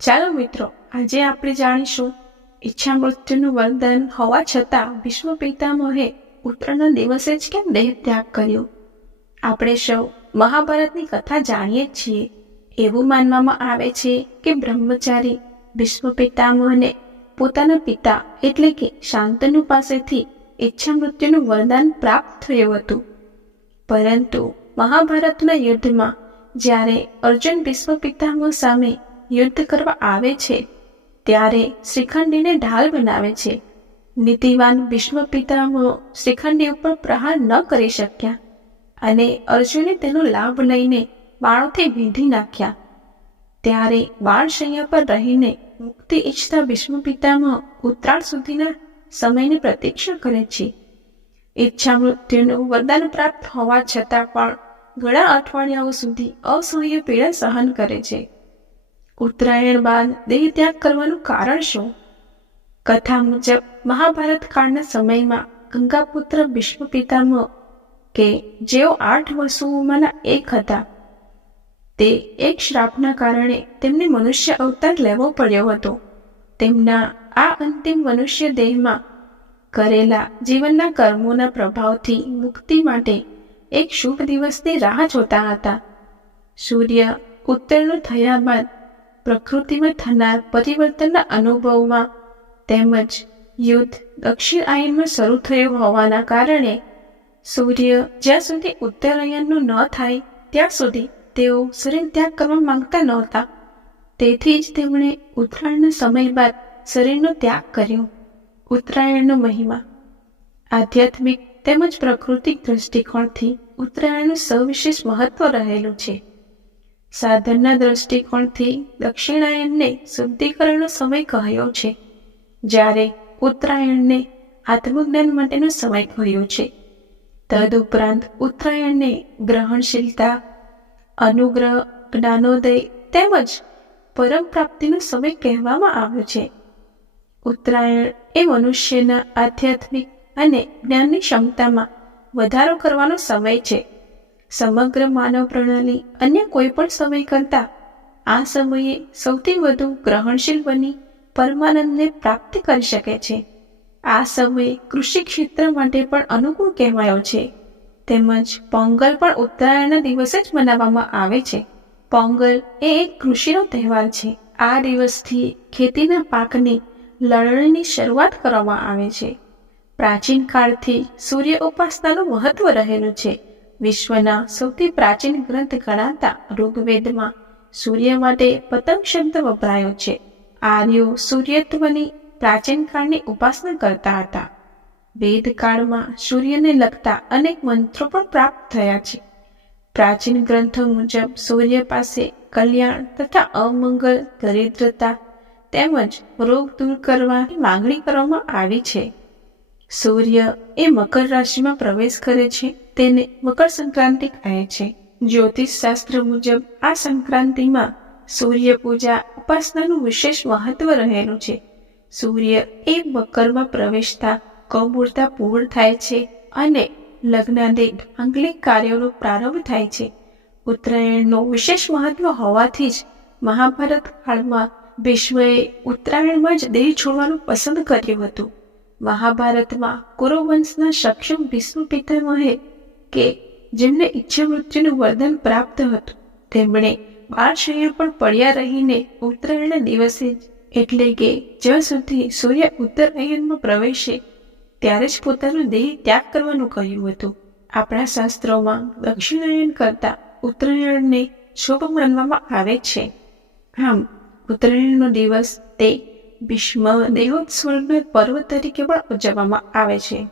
ચાલો મિત્રો, આજે આપણે જાણીશું ઈચ્છા મૃત્યુનું વરદાન હોવા છતાં વિશ્વ પિતામહે ઉત્તરાયણના દિવસે જ કેમ દેહ ત્યાગ કર્યો? આપણે સૌ મહાભારતની કથા જાણીએ જ છીએ. એવું માનવામાં આવે છે કે બ્રહ્મચારી વિશ્વ પિતામહને પોતાના પિતા એટલે કે શાંતનુ પાસેથી ઈચ્છા મૃત્યુનું વરદાન પ્રાપ્ત થયું હતું. પરંતુ મહાભારતના યુદ્ધમાં જ્યારે અર્જુન વિશ્વ પિતામહ સામે યુદ્ધ કરવા આવે છે, ત્યારે શ્રીખંડીને ઢાલ બનાવે છે. નીતિવાન પિતામહ શ્રીખંડી ઉપર પ્રહાર ન કરી શક્યા અને અર્જુને તેનો લાભ લઈને બાણોથી વીંધી નાખ્યા. ત્યારે બાણશૈયા પર રહીને મુક્તિ ઈચ્છતા વિશ્વ પિતામહ ઉત્તરાયણ સુધીના સમયની પ્રતીક્ષા કરે છે. ઈચ્છા મૃત્યુનું વરદાન પ્રાપ્ત હોવા છતાં પણ ઘણા અઠવાડિયાઓ સુધી અસહ્ય પીડા સહન કરે છે. ઉત્તરાયણ બાદ દેહ ત્યાગ કરવાનું કારણ શું? કથા મુજબ, મહાભારત કાળના સમયમાં ગંગાપુત્ર ભીષ્મ પિતામહ કે જેઓ આઠ વસુઓમાંના એક હતા, તે એક શ્રાપના કારણે તેમને મનુષ્ય અવતાર લેવો પડ્યો હતો. તેમના આ અંતિમ મનુષ્ય દેહમાં કરેલા જીવનના કર્મોના પ્રભાવથી મુક્તિ માટે એક શુભ દિવસની રાહ જોતા હતા. સૂર્ય ઉત્તરનું થયા બાદ પ્રકૃતિમાં થનાર પરિવર્તનના અનુભવમાં તેમજ યુદ્ધ દક્ષિણ આયનમાં શરૂ થયું હોવાના કારણે સૂર્ય જ્યાં સુધી ઉત્તરાયણનું ન થાય, ત્યાં સુધી તેઓ શરીર ત્યાગ કરવા માંગતા નહોતા. તેથી જ તેમણે ઉત્તરાયણના સમય બાદ શરીરનો ત્યાગ કર્યો. ઉત્તરાયણનો મહિમા. આધ્યાત્મિક તેમજ પ્રાકૃતિક દ્રષ્ટિકોણથી ઉત્તરાયણનું સવિશેષ મહત્વ રહેલું છે. સાધનના દ્રષ્ટિકોણથી દક્ષિણાયનને શુદ્ધિકરણનો સમય કહ્યો છે. જ્યારે ઉત્તરાયણને આત્મજ્ઞાન માટેનો સમય કહ્યો છે. તદુપરાંત ઉત્તરાયણને ગ્રહણશીલતા, અનુગ્રહ, જ્ઞાનોદય તેમજ પરમ પ્રાપ્તિનો સમય કહેવામાં આવ્યો છે. ઉત્તરાયણ એ મનુષ્યના આધ્યાત્મિક અને જ્ઞાનની ક્ષમતામાં વધારો કરવાનો સમય છે. સમગ્ર માનવ પ્રણાલી અન્ય કોઈ પણ સમય કરતાં આ સમયે સૌથી વધુ ગ્રહણશીલ બની પરમાનંદને પ્રાપ્ત કરી શકે છે. આ સમય કૃષિ ક્ષેત્ર માટે પણ અનુકૂળ કહેવાયો છે. તેમજ પોંગલ પણ ઉત્તરાયણના દિવસે જ મનાવવામાં આવે છે. પોંગલ એ એક કૃષિનો તહેવાર છે. આ દિવસથી ખેતીના પાકની લણણીની શરૂઆત કરવામાં આવે છે. પ્રાચીન કાળથી સૂર્ય ઉપાસનાનું મહત્વ રહેલું છે. વિશ્વના સૌથી પ્રાચીન ગ્રંથ ગણાતા ઋગ્વેદમાં સૂર્ય માટે પતંગ શબ્દ વપરાયો છે. આર્યો સૂર્યત્વની પ્રાચીન કાળની ઉપાસના કરતા હતા. વેદકાળમાં સૂર્યને લગતા અનેક મંત્રો પણ પ્રાપ્ત થયા છે. પ્રાચીન ગ્રંથો મુજબ સૂર્ય પાસે કલ્યાણ તથા અમંગલ, દરિદ્રતા તેમજ રોગ દૂર કરવાની માંગણી કરવામાં આવી છે. સૂર્ય એ મકર રાશિમાં પ્રવેશ કરે છે. તેને મકર સંક્રાંતિ કહે છે. જ્યોતિષ શાસ્ત્ર મુજબ આ સંક્રાંતિમાં સૂર્ય પૂજા ઉપાસનાનું વિશેષ મહત્વ રહેલું છે. સૂર્ય એ મકરમાં પ્રવેશતા કૌમૂર્તા પૂર્ણ થાય છે અને લગ્નાદિક આંગલિક કાર્યોનો પ્રારંભ થાય છે. ઉત્તરાયણનું વિશેષ મહત્વ હોવાથી જ મહાભારત કાળમાં ભીષ્મએ ઉત્તરાયણમાં જ દેહ છોડવાનું પસંદ કર્યું હતું. મહાભારતમાં કુરુવંશના સક્ષમ ભીષ્મ પિતામહે કે જેમને ઈચ્છા મૃત્યુનું વરદાન પ્રાપ્ત હતું. તેમણે બાળશૈયા પણ પડ્યા રહીને ઉત્તરાયણના દિવસે જ, એટલે કે જ્યાં સુધી સૂર્ય ઉત્તરાયણમાં પ્રવેશે, ત્યારે જ પોતાનો દેહ ત્યાગ કરવાનું કહ્યું હતું. આપણા શાસ્ત્રોમાં દક્ષિણાયન કરતા ઉત્તરાયણને શુભ માનવામાં આવે છે. આમ, ઉત્તરાયણનો દિવસ તે ભીષ્મ દેહોત્સવના પર્વ તરીકે પણ ઉજવવામાં આવે છે.